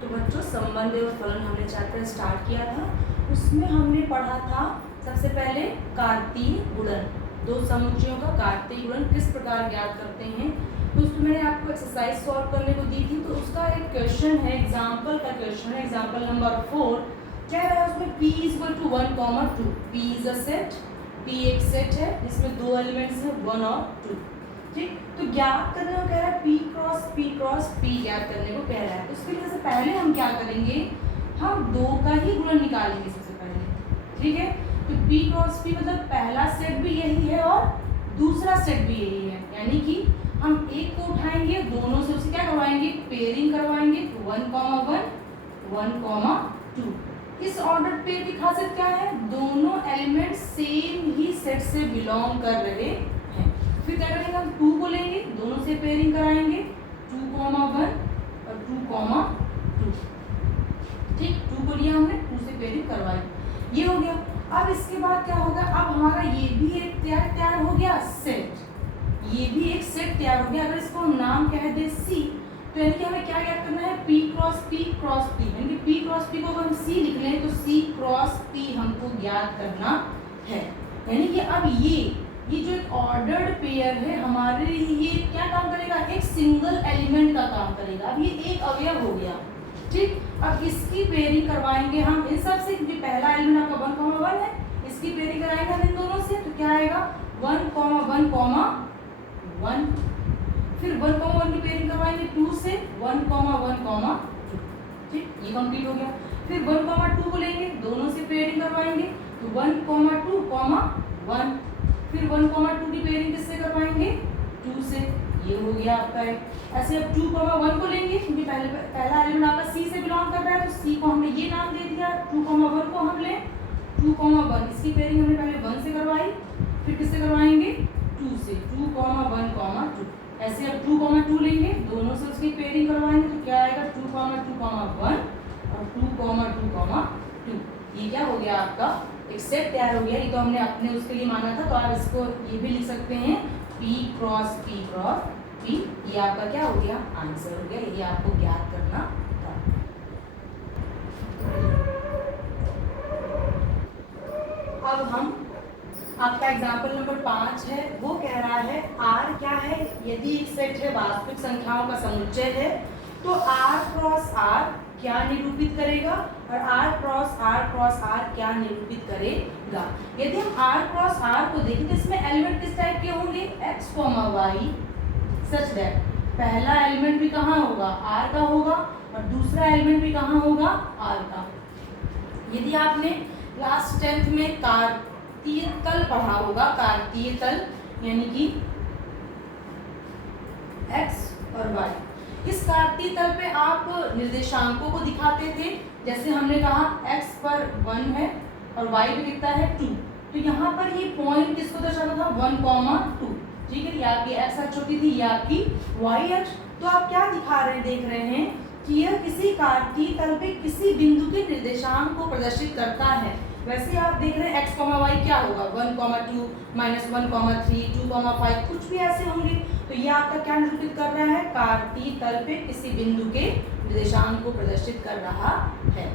तो बच्चों संबंध और फलन हमने चैप्टर स्टार्ट किया था। उसमें हमने पढ़ा था सबसे पहले कार्तीय गुणन, दो समुच्चयों का कार्तीय गुणन किस प्रकार ज्ञात करते हैं। तो उसमें मैंने आपको एक्सरसाइज सॉल्व करने को दी थी। तो उसका एक क्वेश्चन है, एग्जाम्पल का क्वेश्चन है, एग्जाम्पल नंबर 4 कह रहा है उसमें p = 1, 2। p is a set, p एक सेट है जिसमें दो एलिमेंट्स हैं 1 और 2। ठीक, तो ज्ञात करने को कह रहा है p क्रॉस p ज्ञात करने को कह रहा है। तो उसके लिए सबसे पहले हम क्या करेंगे, हम दो का ही गुणन निकालेंगे सबसे पहले। ठीक है, तो p क्रॉस p मतलब पहला सेट भी यही है और दूसरा सेट भी यही है, यानी कि हम एक को उठाएंगे, दोनों से उसे क्या करवाएंगे, पेयरिंग करवाएंगे। 1, 1, 1, 2। इस ऑर्डर पेयर की खासियत क्या है, दोनों एलिमेंट सेम ही सेट से बिलोंग कर रहे हैं। फिर क्या करेंगे, हम 2 को लेंगे, दोनों से पेयरिंग कराएंगे 2, 1 और 2, 2। ठीक, 2 को लिया हमने, 2 से पेयरिंग करवाई, ये हो गया। अब इसके बाद क्या होगा, अब हमारा ये भी एक तैयार हो गया सेट, ये भी एक सेट तैयार हो गया। अगर इसको हम नाम कह दे C, तो यानी कि हमें क्या ज्ञात करना है, p क्रॉस p, यानी कि p क्रॉस p को अगर हम C लिख लें तो C क्रॉस p हमको ज्ञात करना है। यानी कि अब ये जो एक ऑर्डर्ड पेयर है हमारे लिए, ये क्या काम करेगा, एक सिंगल एलिमेंट का काम करेगा। अब ये एक अवयव हो गया। ठीक, अब इसकी पेयरिंग करवाएंगे हम इन सब से, क्योंकि पहला एलिमेंट आपका 1, 1 है, इसकी पेयरिंग कराएंगे हम इन दोनों से, तो क्या आएगा 1, 1, 1। फिर 1, 1 की पेयरिंग करवाएंगे 2 से, 1, 1, 2। ठीक, ये कंप्लीट हो गया। फिर 1, 2 को लेंगे, दोनों से पेयरिंग करवाएंगे, तो 1, 2, 1। फिर 1, 2 की पेयरिंग किससे करवाएंगे, 2 से, ये हो गया आपका है। ऐसे अब 2, 1 को लेंगे, क्योंकि पहला एलिमेंट आपका C से बिलोंग कर रहा है, तो C को हमने ये नाम दे दिया। 2, 1 को हम लें, 2, 1, इसकी पेयरिंग हमने पहले 1 से करवाई, फिर किससे करवाएंगे, 2 से, 2, 1, 2। ऐसे अब 2, 2 लेंगे, दोनों से उसकी पेयरिंग करवाएंगे, तो क्या आएगा 2, 2, 1 और 2, 2। ये क्या हो गया, आपका एक सेट तैयार हो गया। ये तो हमने अपने उसके लिए माना था, तो आप इसको ये भी लिख सकते हैं p क्रॉस p। ये आपका क्या हो गया, आंसर हो गया। ये आपको ज्ञात करना था। अब हम आपका एग्जाम्पल नंबर 5 है, वो कह रहा है R क्या है, यदि एक सेट है वास्तविक संख्याओं का समुच्चय है तो R क्रॉस R क्या निरूपित करेगा और R क्रॉस R क्या निरूपित करेगा। यदि हम R क्रॉस R को देखें तो इसमें एलिमेंट किस टाइप के होंगे, x, y, सच दैट पहला एलिमेंट भी कहाँ होगा, R का होगा और दूसरा एलिमेंट भी कहाँ होगा, R का। यदि आपने क्लास 10th में कार्तीय तल पढ़ा होगा, कार्तीय तल यानी कि x और y, इस कार्तीय तल पे आप निर्देशांकों को दिखाते थे। जैसे हमने कहा x पर 1 है और y पे कितना है 2, तो यहाँ पर ये पॉइंट किसको दर्शाता था, 1, 2। ठीक है, ये आपकी x अक्ष होती थी, ये आपकी y अक्ष। तो आप क्या दिखा रहे हैं, देख रहे हैं कि यह किसी कार्तीय तल पे किसी बिंदु के निर्देशांक को प्रदर्शित करता है। वैसे आप देख रहे हैं x, y क्या होगा, 1, 2, -1, 3, 2, 5, कुछ भी ऐसे होंगे। तो ये आपका क्या निरूपित कर रहा है, कार्तीय तल पे किसी बिंदु के निर्देशांक को प्रदर्शित कर रहा है।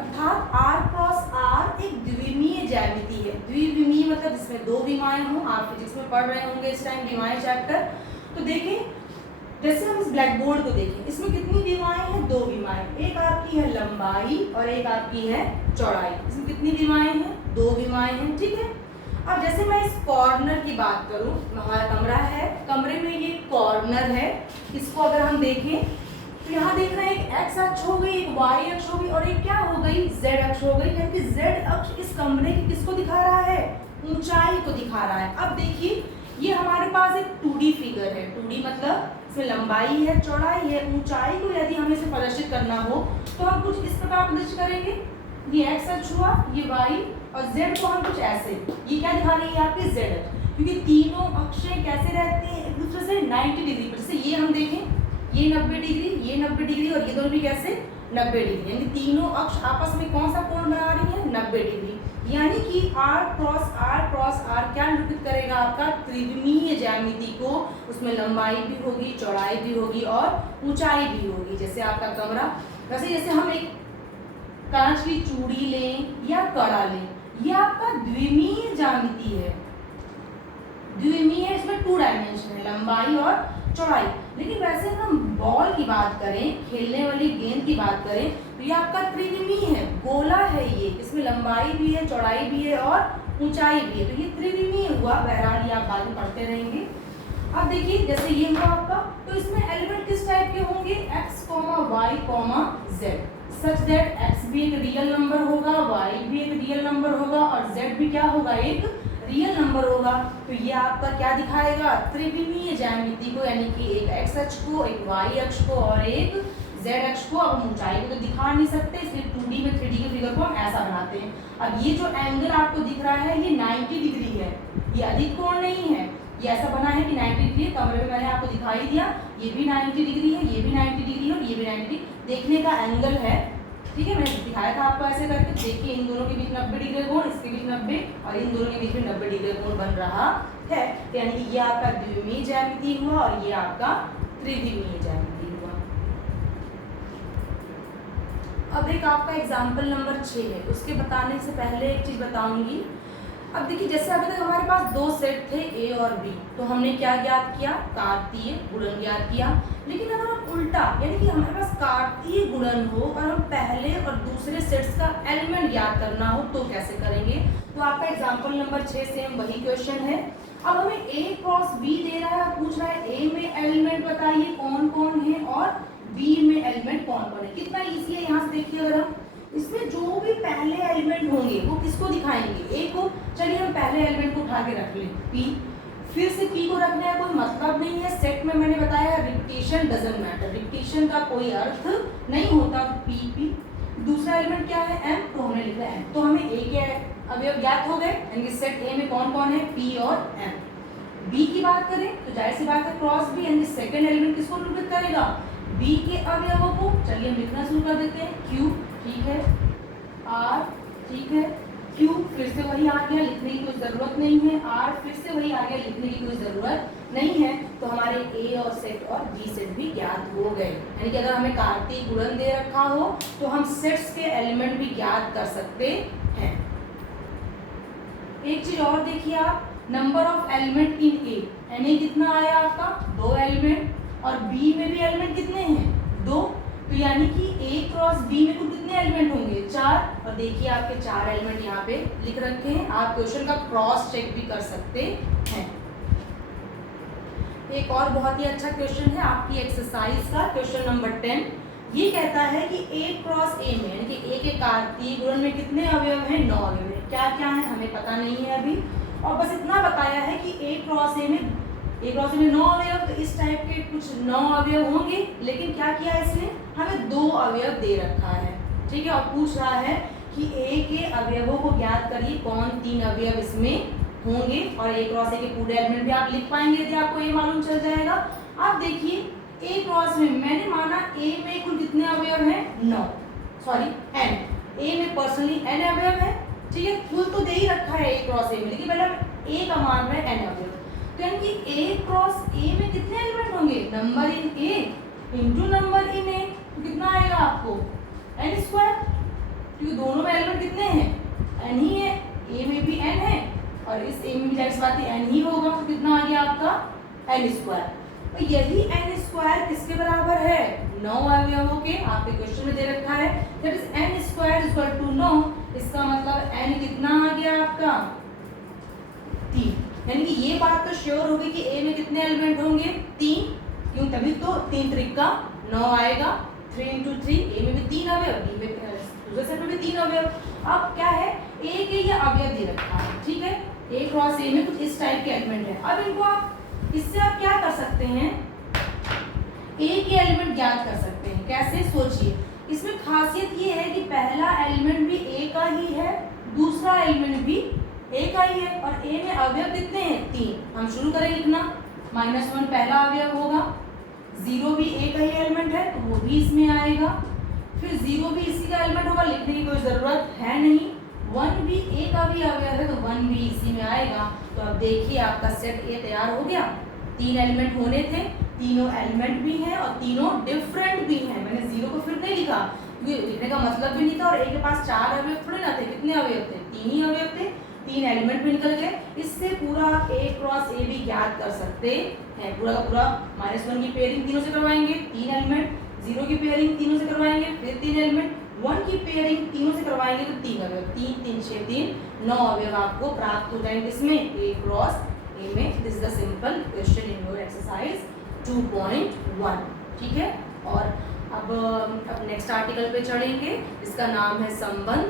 अर्थात R क्रॉस R एक द्विविमीय ज्यामिति है। द्विविमीय मतलब जिसमें दो विमाएं हों। आप फिजिक्स में पढ़ रहे होंगे इस टाइम विमाएं चैप्टर। तो देखें, जैसे हम इस ब्लैक बोर्ड को देखें, इसमें कितनी विमाएं हैं, दो विमाएं, एक आपकी है लंबाई और एक आपकी है चौड़ाई। इसमें कितनी विमाएं हैं, दो विमाएं हैं। ठीक है, अब जैसे मैं इस कॉर्नर की बात करूं, हमारा कमरा है, कमरे में ये कॉर्नर है, इसको अगर हम देखें तो यहाँ देख रहे हैं एक x अक्ष हो गई, एक y अक्ष हो गई और एक क्या हो गई, z अक्ष हो गई। यानी कि z अक्ष इस कमरे की किसको दिखा रहा है, ऊंचाई को दिखा रहा है। अब देखिए, ये हमारे पास एक 2D फिगर है। 2D मतलब इसमें लंबाई है, चौड़ाई है, ऊंचाई को यदि हमें इसे प्रदर्शित करना हो तो हम कुछ इस प्रकार प्रदर्शित करेंगे। ये x अक्ष हुआ, ये y और z को हम कुछ ऐसे, ये क्या दिखा रही है आपकी z अक्ष, क्योंकि तीनों अक्षें कैसे रहती हैं, एक दूसरे से 90 डिग्री पर। जैसे ये हम देखें, ये 90 डिग्री, ये 90 डिग्री और ये दोनों भी कैसे 90 डिग्री, यानी तीनों अक्ष आपस में कौन सा कोण बना रही है, 90 डिग्री। यानी कि R क्रॉस R क्या निरूपित करेगा? आपका त्रिविमीय ज्यामिति को। उसमें लंबाई भी होगी, चौड़ाई भी होगी और ऊंचाई भी होगी। जैसे आपका कमरा, वैसे जैसे हम एक कांच की चूड़ी लें या कड़ा लें, ये आपका द्विमीय ज्यामिति है। द्विमीय है, इसमें 2 डायमेंशन है, लंबाई और चौड़ाई। लेकिन वैसे हम बॉल की बात करें, खेलने वाली गेंद की बात करें, तो ये आपका त्रिविमीय है, गोला है ये। इसमें लंबाई भी है, चौड़ाई भी है और ऊंचाई भी है, तो ये त्रिविमीय हुआ। बहरहाल ये आप बाद में पढ़ते रहेंगे। अब देखिए जैसे ये हुआ आपका, तो इसमें एलिमेंट किस टाइप के होंगे? x, y, z, such that x भी एक रियल नंबर होगा, y भी एक रियल नंबर होगा और z भी क्या होगा? एक रियल नंबर होगा। तो ये आपका क्या दिखाएगा? त्रिविमीय ज्यामिति को, यानी कि एक x अक्ष को, एक y अक्ष को और एक z अक्ष को। अब ऊंचाई को तो दिखा नहीं सकते, इसलिए 2D में 3D के फिगर को हम ऐसा बनाते हैं। अब ये जो एंगल आपको दिख रहा है ये 90 डिग्री है, ये अधिक कोण नहीं है, ये ऐसा बना है कि 90 डिग्री। कमरे में मैंने आपको दिखाई दिया, ये भी 90 डिग्री है, ये भी 90 डिग्री है और ये भी 90 डिग्री देखने का एंगल है। ठीक है, मैंने दिखाया था आपको ऐसे करके। देखिए इन दोनों के बीच 90 डिग्री कोण, इसके बीच 90 और इन दोनों के बीच में 90 डिग्री कोण बन रहा है। यानी कि ये आपका द्विमीय ज्यामिति हुआ और ये आपका त्रिविमीय ज्यामिति हुआ। अब एक आपका एग्जाम्पल नंबर 6 है, उसके बताने से पहले एक चीज बताऊंगी। अब देखिए जैसे अभी तक हमारे पास 2 सेट थे A और B, तो हमने क्या ज्ञात किया? कार्तीय गुणन ज्ञात किया। लेकिन अगर हम उल्टा, यानी कि हमारे पास कार्तीय गुणन हो और हम पहले और दूसरे सेट्स का एलिमेंट ज्ञात करना हो तो कैसे करेंगे? तो आपका एग्जाम्पल नंबर 6 सेम वही क्वेश्चन है। अब हमें A क्रॉस B दे रहा है, पूछ रहा है A में एलिमेंट बताइए कौन कौन है और B में एलिमेंट कौन कौन है। कितना ईजी है, यहाँ से देखिए। अगर हम इसमें जो भी पहले एलिमेंट होंगे वो किसको दिखाएंगे? ए को। चलिए हम पहले एलिमेंट को उठा के रख लें, पी। फिर से पी को रखने का कोई मतलब नहीं है। सेट में मैंने बताया रिपीटिशन डजंट मैटर, रिपीटिशन का कोई अर्थ नहीं होता। P P. दूसरा एलिमेंट क्या है? एम, तो हमने लिखा है एम। तो हमें ए के अवयव ज्ञात हो गए, यानी कि सेट ए में कौन कौन है? पी और एम। बी की बात करें तो जाहिर सी बात है क्रॉस बी, यानी सेकेंड एलिमेंट किसको निरूपित करेगा? बी के अवयवों को। चलिए हम लिखना शुरू कर देते हैं। क्यू, ठीक है, आर, ठीक है, क्यू फिर से वही आ गया, लिखने की कोई जरूरत नहीं है। आर फिर से वही आ गया, लिखने की कोई जरूरत नहीं है। तो हमारे ए और सेट और बी सेट भी ज्ञात हो गए। यानी कि अगर हमें कार्तीय गुणन दे रखा हो तो हम सेट्स के एलिमेंट भी ज्ञात कर सकते हैं। एक चीज और देखिए आप, नंबर ऑफ एलिमेंट इन ए, यानी कितना आया आपका? 2 एलिमेंट। और बी में भी एलिमेंट कितने हैं? 2। तो यानी कि ए क्रॉस बी में कुल कितने एलिमेंट होंगे? 4। और देखिए आपके 4 एलिमेंट यहाँ पे लिख रखे हैं। आप क्वेश्चन का क्रॉस चेक भी कर सकते हैं। एक और बहुत ही अच्छा क्वेश्चन है आपकी एक्सरसाइज का, क्वेश्चन नंबर 10। ये कहता है कि ए क्रॉस ए में, यानी कि ए के कार्तीय गुणन में कितने अवयव हैं? 9 अवयव हैं। क्या क्या है हमें पता नहीं है अभी, और बस इतना बताया है कि ए क्रॉस ए में 9 अवयव। तो इस टाइप के कुछ 9 अवयव होंगे, लेकिन क्या किया है इसने? हमें 2 अवयव दे रखा है। ठीक है, और पूछ रहा है कि ए के अवयवों को ज्ञात करिए, कौन 3 अवयव इसमें होंगे। और ए क्रॉस ए के पूरे एलिमेंट भी आप लिख पाएंगे यदि आपको ये मालूम चल जाएगा। आप देखिए ए क्रॉस में मैंने माना ए में कुल कितने अवयव हैं? 9, सॉरी n। ए में पर्सनली n अवयव है। ठीक है, कुल तो दे ही रखा है ए क्रॉस ए में, लेकिन पहले हम ए का मान रहे हैं n अवयव। तो यानी कि ए क्रॉस ए में कितने एलिमेंट होंगे? Number in A into number in A. तो कितना आएगा आपको? n स्क्वायर, क्योंकि दोनों में एलिमेंट कितने हैं? n ही है। ए में भी n है और इस ए में भी जाहिर सी बात है n ही होगा। तो कितना आ गया आपका? n square. तो यही n स्क्वायर किसके बराबर है? 9 अवयवों के। आपके क्वेश्चन में दे रखा है that is n square equal to 9। इसका मतलब n कितना आ गया आपका? 3। यानी कि ये बात तो श्योर होगी कि ए में कितने एलिमेंट होंगे? 3। क्यों? तभी तो 3 त्रिका 9 आएगा। 3 into 3, ए में भी 3 अवयव, बी में दूसरे सेट में भी 3 अवयव। अब क्या है? ए के ये अवयव दे रखा है। ठीक है, ए क्रॉस ए में कुछ इस टाइप के एलिमेंट है। अब इनको आप, इससे आप क्या कर सकते हैं? ए के एलिमेंट ज्ञात कर सकते हैं। कैसे? सोचिए। इसमें खासियत ये है कि पहला एलिमेंट भी ए का ही है, दूसरा एलिमेंट भी ए का ही है, और ए में अवयव कितने हैं? 3। हम शुरू करें लिखना। -1 पहला अवयव होगा, 0 भी ए का ही एलिमेंट है तो वो भी इसमें आएगा। फिर 0 भी इसी का एलिमेंट होगा, लिखने की कोई जरूरत है नहीं। 1b ए का भी आ गया है तो 1b इसी में आएगा। तो अब देखिए आपका सेट ए तैयार हो गया। 3 एलिमेंट होने थे, तीनों एलिमेंट भी हैं और तीनों डिफरेंट भी हैं। मैंने जीरो को फिर नहीं लिखा क्योंकि लिखने का मतलब भी नहीं था, और ए के पास 4 अवयव थोड़े ना थे। कितने अवयव थे? 3 ही अवयव थे, 3 एलिमेंट भी निकल गए। इससे पूरा ए क्रॉस ए भी ज्ञात कर सकते हैं। पूरा का पूरा -1 की पेयरिंग तीनों से करवाएंगे, 3 एलिमेंट, 0 की पेयरिंग तीनों से करवाएंगे, फिर 3 एलिमेंट, 1 की पेयरिंग तीनों से करवाएंगे तो 3 अवयव, 3 3 6 3 9 अवयव आपको प्राप्त हो जाएंगे। इसमें ए क्रॉस ए में। This is the simple question in your exercise 2.1। ठीक है। और अब नेक्स्ट आर्टिकल पे चढ़ेंगे। इसका नाम है संबंध।